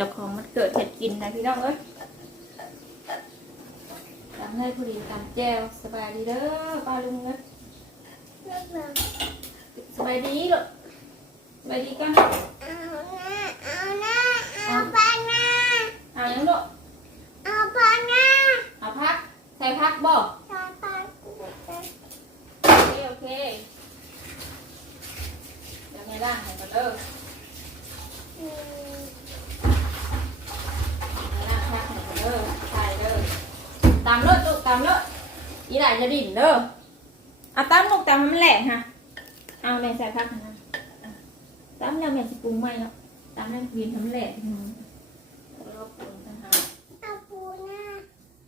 เจ้าของมันเกิดเห็ดกินนะพี่น้องเอ้ยตามให้ผู้ดีตามแจ้วสบายดีเด้อป้าลุงเอ้ยสบายดีลูกสบายดีกันเอาหน้าเอาหน้าเอาปาหน้าเอายังลูกเอาปาหน้าเอาพักใส่พักบ่ตาตาโอเคโอเคเดี๋ยวแม่ล่างให้ก่อนเด้อ อืมแม่ล่างพักให้ก่อนเด้อใส่เด้อตามรถลูกตามรถอีหลายจะดิ่นเด้อเอาตามลูกตามให้มันแหลกฮะเอาแม่ใส่พักให้นะตามแล้วแม่สิปรุงใหม่เนาะตามแล้ววินทำแหลกอืมแล้วก็ปรุงต่างหากเอาปูหน้า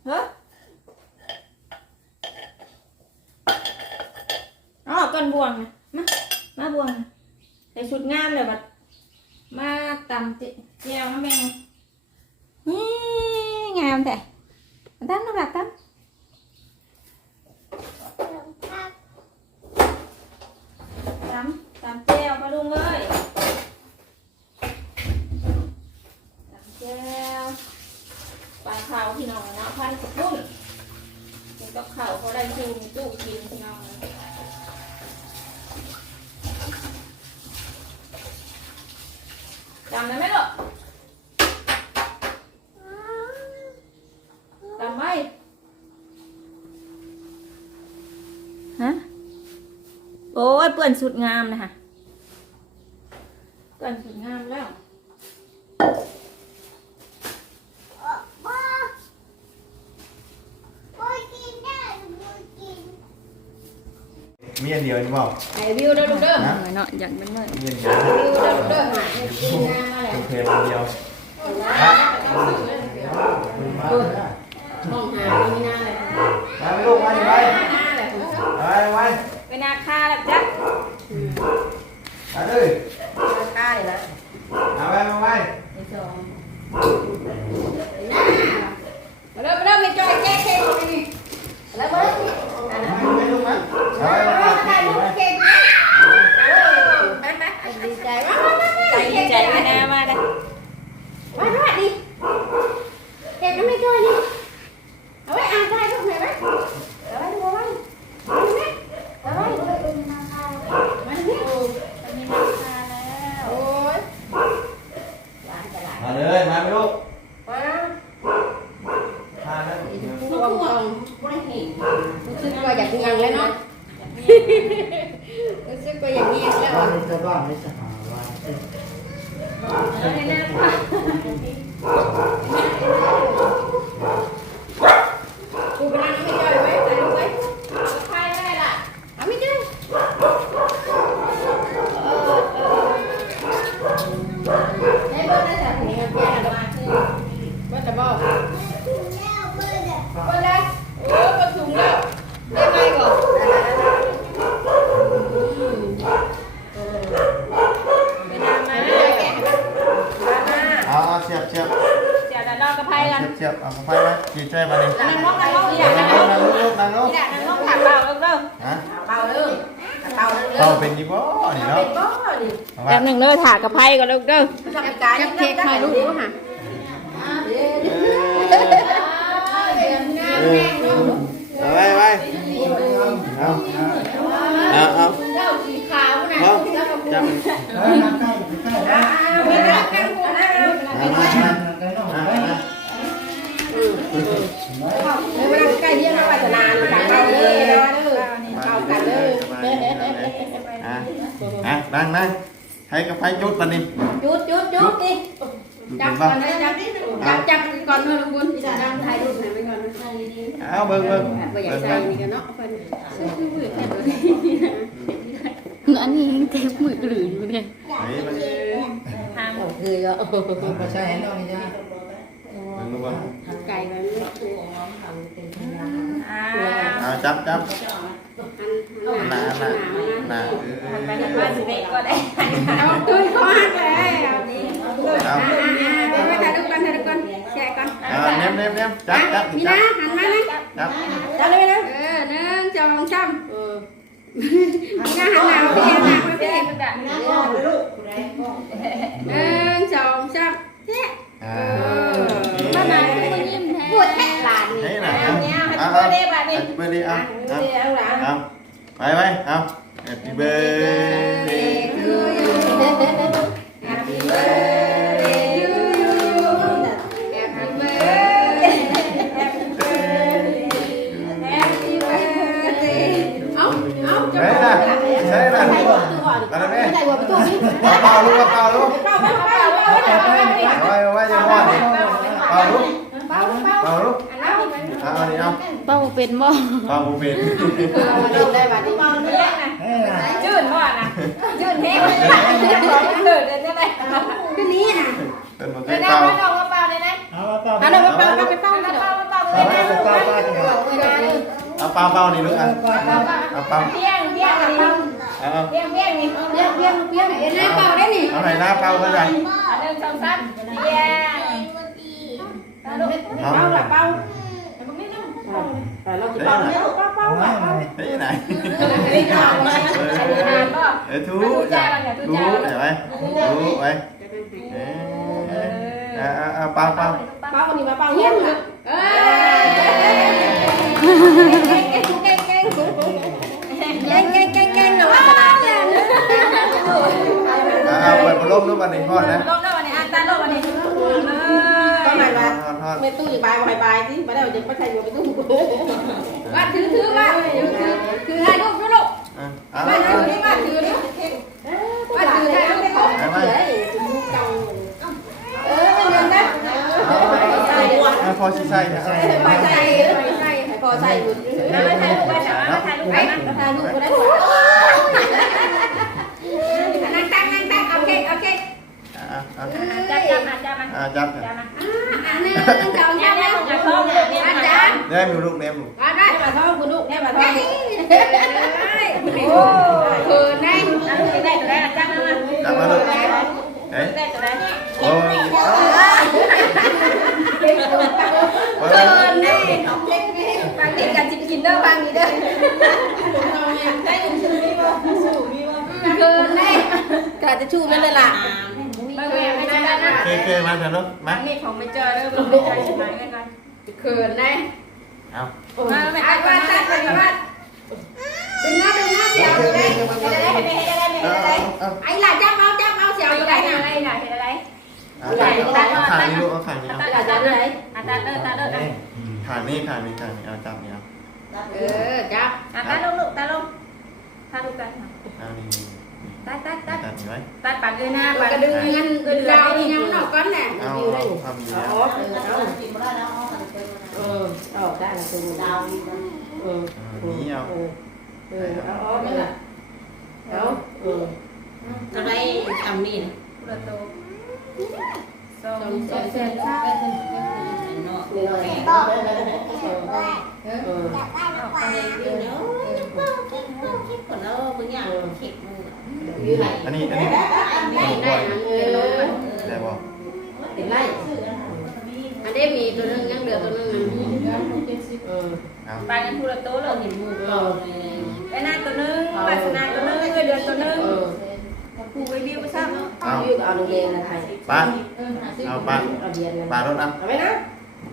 เฮ้ยอ๋อก้อนบวงนะมามาบวงนะใส่ชุดงามเลยบัดมาตำเจเจียวมาแม่ งนี่งามแต่ตั้มน้ำหลักตั้ม ลงพัก ตำตำเจียวมาลุงเลยตำเจียวปลาขาวพี่น้องนะพันกับรุ่นกินกับข้าวเขาได้ชูมีตู้กินพี่น้องนะจำได้ไหมลูก ตามไว้ฮะ โอ้ยเปื่อ นสุดงามนะคะเปื่อนสุดงามแล้วปูปูกินได้ปูกินมีอันเดียวนี่บอกไอวิวเด้อลูกเด้อฮะหน่อยเนาะอยากเป็นหน่อยมีอันเดียววิวเด้อลูกเด้อหาให้กินงามมาเลยโอเคอันเดียวมองหาไม่น่าเลยมาไปลูกมาดิไป น่าเลย ไปไป เป็นนาคาแล้วจ้ะ มาเลย คาเลยละ เอาไปมาไป ไอ้จอมมาเริ่มมาเริ่มไม่จอยแก้เค้กนี่แล้วมา ไปลูก ม เบาเลยเราเป็นดีบ่นี่เนาะเป็นบ่ดิเอาแป๊มาบหนึ่งเด้อถากกระไพก่อนเด้อเด้อจับการจับเค้กถ่ายรูปดูค่ะเออเอาไปไปเอาเอาเอาเจ้าสีขาวนะเอาจับเออนั่งใกล้ใกล้นะมีรักกันหัวนะเอามานั่งใกล้น้องเอาไปมาไม่รักใกล้เยี่ยมวัฒนากันเลย อะนั่งนั่งให้กับไฟจุดมันนี่จุดจุดจุดดิจับก่อนนะจับจับจับก่อนเถอะลุงบุญจะนั่งถ่ายรูปไหนไปก่อนนะเอาเบิ่งเบิ่งว่อยากเบิ่งใส่นี่กันเนาะเพิ่นซื้อซื้อมือแค่ตัวนี้อันนี้เต็มมือหรืออยู่เนี่ยเฮ้ยมันทางเคยอะไปใช้น้องนี่จ้าเบิ่งดูบ่ไก่มันอ่ เอาจับจับหันหนาหนาหนาทำไปทำมาสิเด็กก็ได้เอาตุ้ยเขาหันเลยเอาดิเอาอ่าอ่าเดี๋ยวไปถ่ายรูปกันถ่ายรูปกันแชร์กันเอาเนมเนมเนมจับจับมีจันะบหันมานะจับจับเลยนะเออหนึ่งสองสามเออมีนะหันหน้ามาพี่หันหน้ามาพี่แบบหนึ่งสองสามเจ๊อ่ามามายิ้ Ờ, ăn ờ. à. à. ăn happy birthday ăn ăn ăn bye bye ăn happy birthday to you happy birthday to you. happy birthday happy birthday. Happy birthday ông ông đấy là đấy là là đấy là bao luôn bao luôn. เป้าเป็นบ่เป่าบุเป็นเอาเริ่มได้บัดนี้เป้าเนื้อนะเฮ้ยนะยืดว่านะยืดแห้งเลยนะสองเถิดเลยนี่เลยคือนี้น่ะเป็นมันเคเดี๋ยยวนะเป่าไม่ต้องมาเป้าเลยนะเอาเปล่าอันนั้นมาเป้ามาไปเป้าเป้าเป้าสิเป้าเด้อเป้าเลยนะเปล่าเปล่าเวลาเด้อเอาเป่าเป่านี่ลูกอะเอาเป่าเพี้ยงเพี้ยงกับเป้าเอาเอาเพี้ยงเพี้ยงนี่เรียกเรียกเรียกเห็นไหมเป้าได้นี่เอาไหนหน้าเป่าก็ได้อันหนึ่งสองสามเพี้ยงลูกเอาเป้าละเป้า แต่เราจะเป่าเร็วเป้าเป่าป้เป่าเฮ้ยไหนนี่ทำไหมทำป่ะเออทูจ้าทูจ้าไหนไหมทูไหมเออเออเป้าเป้าเป่าคนนี้มาเป้าเยี่ยมเลยเอ้ยเก่งเก่งเก่งเก่งเก่งเก่งเก่งนะว่าเอาเปิดพัดลมด้วยวันนี้ก่อนนะพัดลมด้วยวันนี้อันตาลมวันนี้ ไม่ตู้อยู่บายบายบายสิมาได้จะไปใส่หัวไปตู้ว่าถือถือว่าถือถือให้ลูกลูกอะเอาว่าเอาถือนี่ว่าถือนี่ว่าถือให้ลูกของเฉยเออไม่เงินนะเอาใส่หัวเอาพอชิใส่ใส่ใส่ใส่ใส่พอใส่บุญแล้วมาถ่ายรูปไปจ้ะมาถ่ายรูปไปนะถ่ายรูปก็ได้นั่งตั้งนั่งตั้งเอาเค้กเอาเค้ก เอาเอา จับจับมาจับมา เอาจับ จับมา อันนี้ต้องเอา จั เนี่ย บ นะ จับท้องเลยเนี่ย อา อา จา จาร ร ย์ ย์ เลี้ยงอยู่ลูกเลี้ยงอยู่ มาได้มาท้องคุณลูกได้มาท้อง โอ้ เขินได้ นั่นคือได้ตัวแรกจับมา จับมาลูกเฮ้ย ได้ตัวแรก โอ้ย เขินได้บางทีกันจิบกินเด้อบางทีเด้อ ได้ยินชื่อมีบ่ชื่อมีบ่ เขินได้ กระจะชูมันเลยล่ะไม่ไม่ไม่ได้นะเคเคมาเถอะลูกมานี่ของไม่เจอเลยไม่ใช่ใช่ไหมกันเขินได้เอามาไม่ไอ้ได้ว่าว่าตัตัดดไปไปว่าว่าดึงหน้าดึงหน้าเสียวได้ได้ห้ไม่ให้ได้ไม่เอาให้ได้เอาไอ้หล่ะจับเอาจับเอาเสียวอยู่ได้ได้นอะไรนะเห็นอะไรเอาเอาขานี้ลูกเอาขานี้เอาตัดตัดเลยอะตัดเลยตัดเลยขานี้ขานี้ขานี้เอาจับนี่เอาเออจับตัดลงลูกตัดลงตัดลูกกันเอานี่ ตัดตัดตัดตัดนี่ไว้ตัดปากเลยนะปากกระดึงเงินกระดาวนี่ยังนอกกันน่ะเอาเอาทำดีอ๋แล้วอเออเอาเออเอาได้ละตัวดาวเออนี่เอาเออเออเอาเอานี่ล่ะเอาเอออะไรทำนี่นะประตูสองต้องเซเส้นนเส้นเส้นข้าวเนาะนี่หน่อยเออเออออกไปเดี๋ยวเนาะคิดก่อนแล้วมึงอยากเข็ดมึงอยู่ไหน อันนี้อันนี้ได้ได้เออได้บ่ติดไล่อันนี้มีตัวนึงยังเหลือตัวนึงไปกันพูละโต๊ะเลยเห็นมือเราไปหน้าตัวนึงวาสนาตัวนึงเดือนตัวนึงเออผูไปบิวไปซ้ำเนาะเอาอยู่เอาโรงเรียนนะไทยป้าเอาป้าป้ารถเอาเอาไว้นะ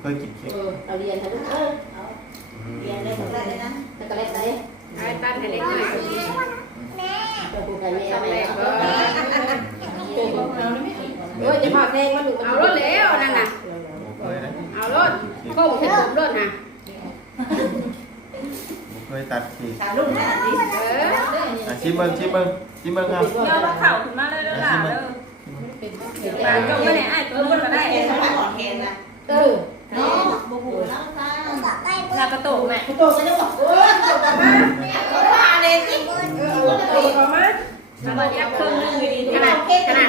เคยกินเค้กเอาเรียนนะลูกเออเรียนได้หมดเลยนะแล้วก็เล่นได้ ไอ้ตั้นให้เด็กหน่อยตัวผู้กันแม่แม่โอ้ยจะพอแทงมันดูเอารถแล้วนั่นน่ะ เคยนะเอารถโค้งเสร็จผมรถนะเคยตัดเค้กตาลุ่มนะดิเอออะชิมเบิ้งชิมเบิ้งชิมเบิ้งครับเยอะว่าเข่าขึ้นมาเลยล่ะเด้อปากก็ไม่ได้ไอ้ตัวมันก็ได้เห็นแล้วก่อนเห็นนะเออ เนาะบูบูแล้วค่ะลากระโตกแม่โตก็จะบอกเออโตกันมาว่าเลยสิเออเอามามันมายับเครื่องนึงดีขนาดขนาด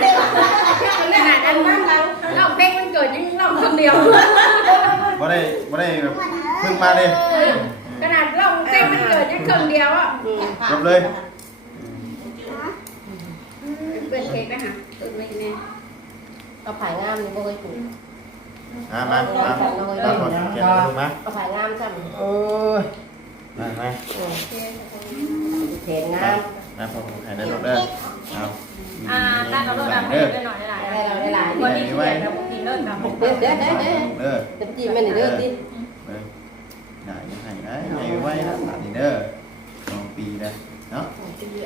ขนาดอันนั้นเราเราเพลงมันเกิดยังเราคนเดียวบ่ได้บ่ได้แบบเพิ่งมาเลยขนาดเราเพลงมันเกิดยังคนเดียวอะจบเลยเป็นเค้กนะฮะเออไม่แน่เอาผายงามนี่บ่เคยปลูก อะมามาเอาขอเขียนมาลูมาเอาผายงามจ้ะโอ้ยมามาเห็นงามมาพอผมถ่ายได้ลูกเด้อเอาอ่าตั้งเอารถดำให้ได้หน่อยได้หลายได้เราได้หลายวันนี้เขียนแล้วกินลิศตามเด้อเด้อเด้อเด้อเด้อน้ำจิ้มมันนี่เด้อติเออได้ยังไงได้ใหญ่ไว้นะสามนี่เด้อสองปีนะเนาะ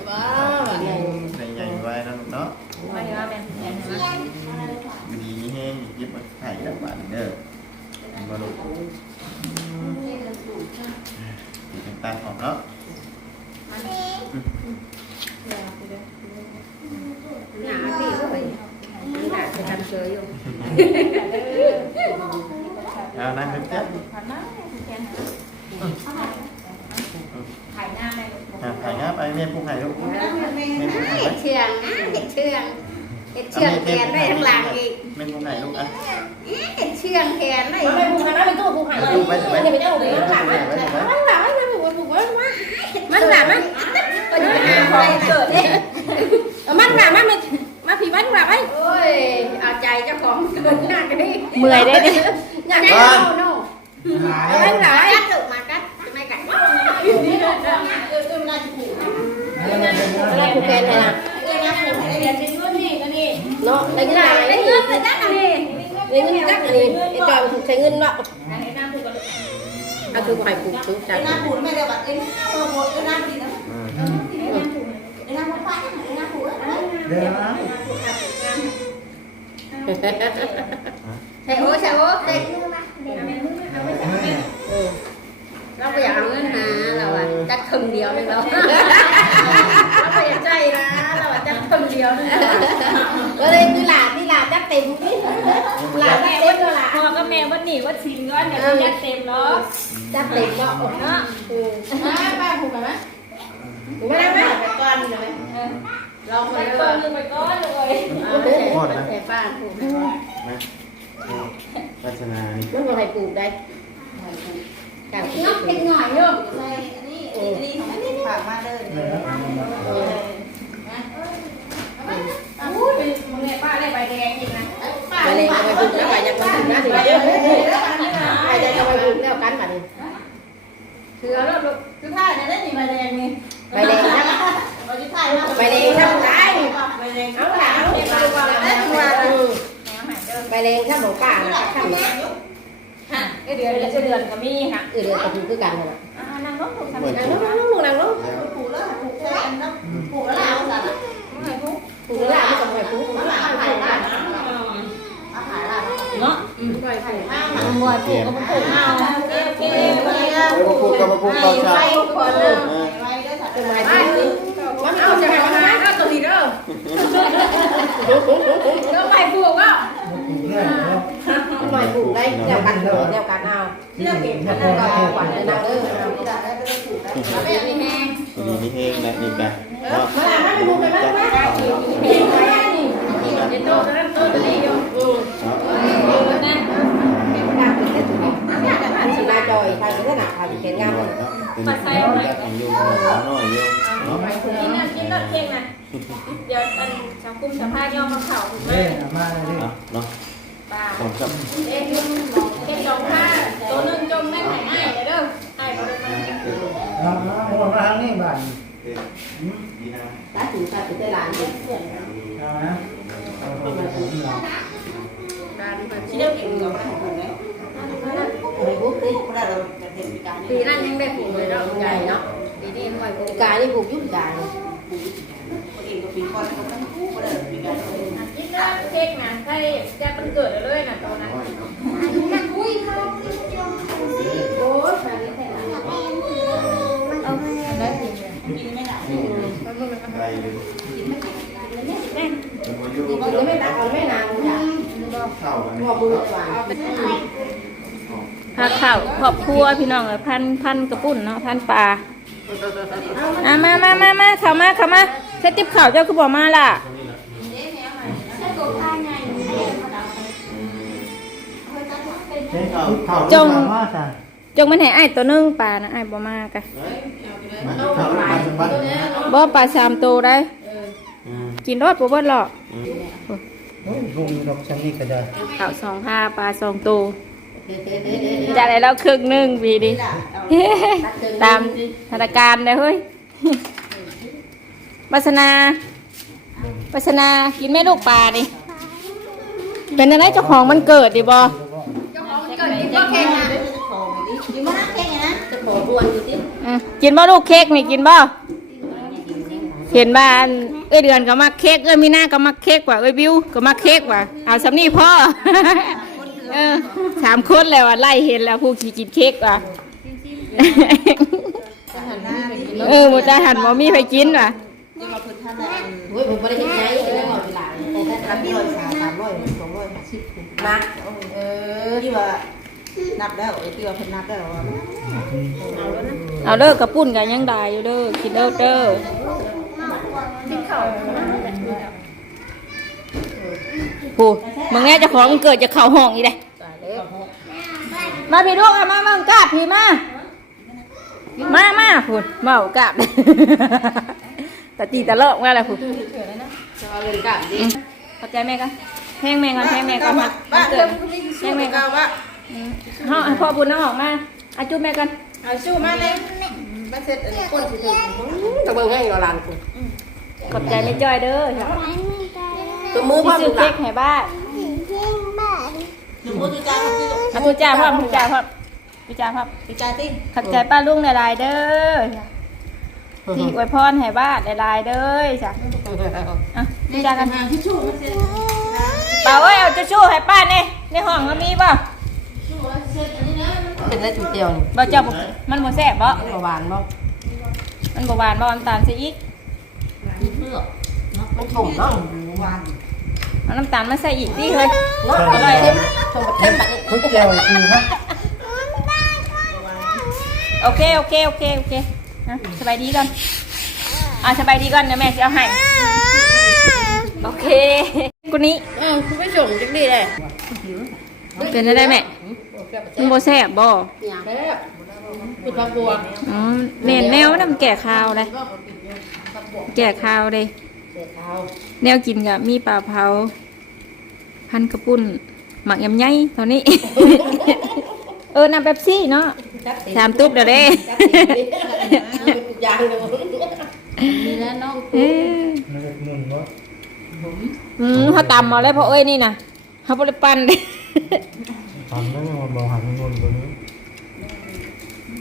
ว้าวใหญ่ ได้ใหญ่ไว้นะลูกเนาะ ไม่ได้ว่าเป็นแผนใช่ไหม อยู่ดีมีแห้งหยิบมาไข่แล้วบาดนี้เด้อ มาลูกดีจังตาออกเนาะหนาพี่ก็ไปหนาจะทำเชยอยู่เอานั่งเต็มผ่านมาแค่นั้นถ่ายหน้าไปๆอะไข่งับไปแม่ปรุงไข่ลูกแม่ปรุงไข่ไว้เห็ดเชืองนะเห็ดเชืองเห็ดเชืองแขนได้ทั้งหลัง อีกแม่ปรุงไข่ลูกอะเห็ดเชืองแขนได้ไม่ผูกกันนะเป็นตู้ผูกหายไปเลยดูไปดูไปไม่ได้ไปเจ้าเลยไปผ่านมาดูไปดูไปมันหนามันผูกผูกมันมามันหนามันก็จะหาขขอองงเกิดเนี่ยมันหนามันมาผีมันหนาไปโอ้ยเอาใจเจ้าของเกิดงานกันดิเมื่อยได้ดิอยากให้เราโน่หายมันหนากัดถูกมากัดไม่กัดอะไรผูกแขนเลยนะ เนาะได้เงินได้เงินได้จักอันนี้ได้เงินจักอันนี้ไอ้จอยมันถูกใช้เงินเนาะเอาคือ รึ่งเดียวเลยเราเราไม่อยากใจนะเราอะจักครึ่งเดียวเลยก็เลยคือหลานนี่หลานจักเต็มนี่หลานแม่เต็มเลยหลานพ่อก็แม่ว่าหนีว่าชินก้อนเดี๋ยวยัดเต็มเนาะจักเต็มเนาะเนาะมาป้าผูกกันไหมผูกไม่ได้ไหมไปก่อนเลยลองไปมาก่ก่ออนนนึงไปก่อนเลยแต่ป้าผูกนะลักษณะนี้มันบ่ให้ปลูกได้การน้องเป็นหน่อยโยม ใส่อันนี้อันนี้ของอันนี้ฝากมาเลยเดี๋ยวอุ้ยแม่ป้าได้ใบแดงอีกนะไปเลยไปปลูกแล้วไปจะกันนะดิไปจะจะไปปลูกแล้วกันบัดนี้คือเอาลูกคือผ้าเนี่ยได้หนีใบแดงนี่ไปเลยนะใบที่ผ้าไปเลยถ้าใบแดงเอาหลานเอาไปว่าได้ตัวไปเลยถ้าหมูป่านะข้าม นะฮะเดือนเดือนเดือนก็มีค่ะเออเดี๋ยวจะปลูกคือกันนะอ่านั่งรถถูกทำเหมือนนั่งกัลนงนั่งลงนั่งลงผูกแล้วผูกแค่น้ำผูกแล้วเอาสัตว์ปลูกแล้วไม่ต้องไปปลูกเอาหลานถ่ายหลานเอาถ่ายหลานเนาะปล่อยไข่ห้ามันมวยผูกก็มันผูกเอาโอเคโอเคไปเดี๋ยวมาพูดกันมาพูดตอนเช้าก่อนเด้อไปได้สัตว์เป็นไรมันเอาจะให้มันมาก็ตัวนี้เด้อเด้อไปปลูกก็ ถูกเรื่องแล้วปล่อยปลูกได้แนวกันเแนวกันเอาเที่ยวเก็บแล้แล้ววก็ก็ขวัญเลยนะเด้อได้ได้ได้ผูกได้แม่นี่แม่ดีนี่เองนะนี่กันเนาะมาไม่ปลูกไปบ้างนะนี่นี่นี่โตเริ่มโตเลยอยู่อือนาะนะการเป็นแค่ถูกอันสุดาจอยทางเป็นหนักทางเป็นงานเลยเป็นของติของโยมของน้อยโยมเนาะกินน่ะกินรถเก่งนะเดี๋ยวอันชาวกุ้มชาวผ้าย่อมาเข่าถูกไหมเด้อมาเลยดิเนาะ เนาะป้าของกับเอ็นเก็บสองผ้าตัวนึงจมแม่ไหนไอ้เด้อไอ้บ่ได้มาเอาเอาเอามาทางนี้บ้านดีนะตาถูตาถูได้หลานเอานเอาเข้าไปปลูกเนาะการไปที่เที่ยวเก็บกับผูกไหมไปปลูกเพราะเราจะเห็นการปีนั้นยังได้ปลูกเลยเนาะใหญ่เนาะปีนี้ปล่อยกกายนี่ปลูกยุ่งกายเองกับปีก่อนก็ไม่ผูกเลยปีการ กินน้ำเค้กนะใครจะเป็นเกิดเลยนะตอนนั้นโอ้ยแบบนี้แท้ได้สิกินไม่ได้ไรเลยเป็นคนอยู่มันก็ไม่ตักมันไม่นานจ้ะเข้ากันพอมือหวานพาข่าวครอบครัวพี่น้องเลยพันพันกระปุ่นเนาะพันปลาอะมามามามาเข้ามาเข้ามาเซติบข่าวเจ้าคือบอกมาล่ะ จ้ะจงมันให้ไอ้ายตัวหนึงปลานะไอ้ายบ่มากันเข้าปัจจุบันบ่ปลาสามตัวได้อืมกินรอดบ่เบิดหรอกโอ้ยลุงดอกชันนี่ก็ได้ข่าวสองผ้าปลาสองตัวจะได้แล้วครึ่งหนึงปีดิตามสถานการณ์เลยเฮ้ยปัสนาปัสนากินแม่ลูกปลาดิเป็นอะไรเจ้าของมันเกิดดิบ่เกิดกินก็เค้กนะ อยู่มานั่งแค่นะจะขอบวนอยู่ที่อืมกินบ่ลูกเค้กนี่กินบ่เห็นบ้านเอ้ยเดือนก็มักเค้กเอ้ยมีหน้าก็มักเค้กว่ะเอ้ยบิวก็มักเค้กว่ะเอาสำนี่พ่อเออสามคนแล้วว่ะไล่เห็นแล้วผู้ขี่กินเค้กว่ะเออบ่จะหันบ่มีไปกินว่ะโอ้ยผมไม่ได้เห็นใจเลยหมดเวลาแต่ถ้าทำที่ร้อยสามสามร้อยสองร้อยสิบนักเออที่ว่า นับแล้วที่ว่าเพิ่นนับแล้วว่าเอาเด้อกระปุ้นกันยังได้อยู่เด้อกินเด้อเด้อผู้มึงแน่เจะของมันเกิดจะเข่าห้องอีกเลยมาพี่ลูกเอามามามึงกราบพี่มามามาพูดเมากราบตะตีตะเลาะว่าอะไรพูดจะเอาเงินกลับดิขอบใจแม่กันแพงแม่กันแพงแม่กันมามาเกิดแพงแม่กัน ว่าให้พ่อบุญน้องออกมาอาจุ๊บแม่กันเอาชูมาเลยมาเสร็จอันนี้คนสิถึงตะเบิ่งให้เราลานคุณขอบใจแม่จ้อยเด้อตัวมือพ่อซื้อเค้กให้บ้านตัวมือที่จ้าที่อะผู้จ่าพ่อผู้จ่าพ่อผู้จ่าพ่อที่จ้าที่ขอบใจป้าลุงหลายๆเด้อที่อวยพรให้บ้านหลายๆเด้อจ้ะอะผู้จ่ากันทางที่ชูมาเปล่าเอ้ยเอาจะชู้ให้ป้าเนี่ยในห้องก็มีป่ะ เป็นได้จุดเดียวนี่บ่เจ้าบ่มันบ่แซ่บบ่ประวานบ่มันบ่หวานบ่น้ำตาลซะอีกมันถมเนาะวานเอาน้ำตาลมาใส่อีกดิเฮ้ยเนาะอร่อยถมเต็มแบบนี้ทุกแก้วคือครับโอเคโอเคโอเคโอเคนะสบายดีก่อนอะสบายดีก่อนเดี๋ยวแม่จะเอาให้โอเคกูนี้เออคุณไปชมจังดีเลยเป็นได้แม่ มันบ่แซ่บบ่อย่างแรกคุณพักบัวอ๋อแม่นแนวนํแก่ข้าวเลยแก่ข้าวเลยเสร็จแล้วแนวกินกับมีปลาเผา พันกระปุ่นหมักยำไยตอนนี้ เออน้ำเป๊ปซี่เนาะสามตุ๊บเดี๋ยวเด้ยางเลยนี่แล้วน้องเอ้ยนักหนึ่งว่าอืมเขาตำมาแล้วพอเอ้ยนี่นะเขาบริปันเด้ ทำแล้วยังมาบอกหันเงินตัวนี้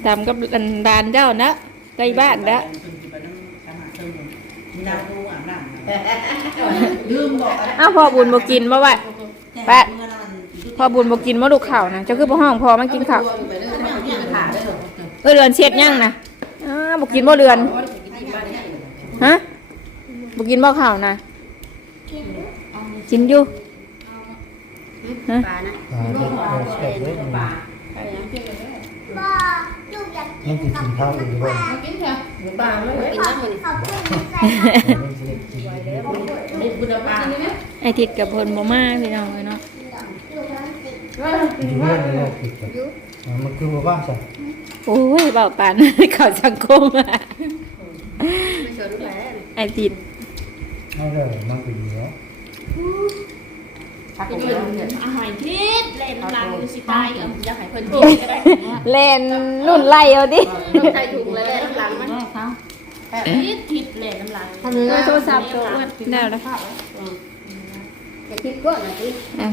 ตำกับดันดานเจ้านะใกล้บ้านนะลืมบอกอ้าวพอบุญบกินบ่วะแปะพอบุญบกินมาลูกข่าวนะเจ้าคือพ่อห้องพอมากินข้าวไปเลยไม่เอาที่ขาได้หรอเออเรือนเช็ดยังนะอ้าวบกินบ่เรือนฮะบกินบ่ข้าวนะกินอยู่ฮะ ปลานะอ่าเด็กเราแซ่บเลยมันลูกอยากมันจะกินข้าวอีกด้วยกินเถอะปลาไม่กินนะมันขอบคุณใจมันจะได้กินนี่คุณปลาไอทิดกับเพนบ่มาพี่น้องเลยเนาะอยู่เรื่องนี้เราผิดกันอ่ามันคือว่าบ้าสัตว์โอ้ยเบาปานข่าวสังคมอะไม่ชนแผลไอทิดไม่เลยมันเป็นเนาะ พักกินเนี่ยอาหารทิศเล่นลังสิตายเอาอยากให้เพิ่นกินก็ได้เล่นรุ่นไล่เอาดิใส่ถุงแล้วแหละหลังมันทิศทิศเล่นน้ำลายทำเนื้อโทรศัพท์ตัวอ้วนได้แล้วจะคิดก็หน่อยสิอะ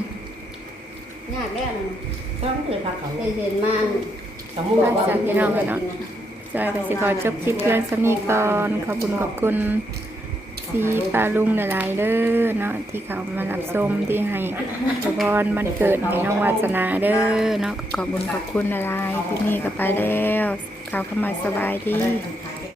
ยากได้นะต้องเคยพักเขาเคยเห็นมันสมุนบ้านจากพี่น้องกันเนาะจอยก็สิขอจบคลิปเพื่อนสมีก่อนขอบคุณขอบคุณ สีปลาลุงหลายๆเด้อเนาะที่เขามารับชมที่ให้เฉพาะมันเกิดให้น้องวาสนาเด้อเนาะขอบุญขอบคุณหลายๆที่นี่ก็ไปแล้วข่าวเข้ามาสบายดี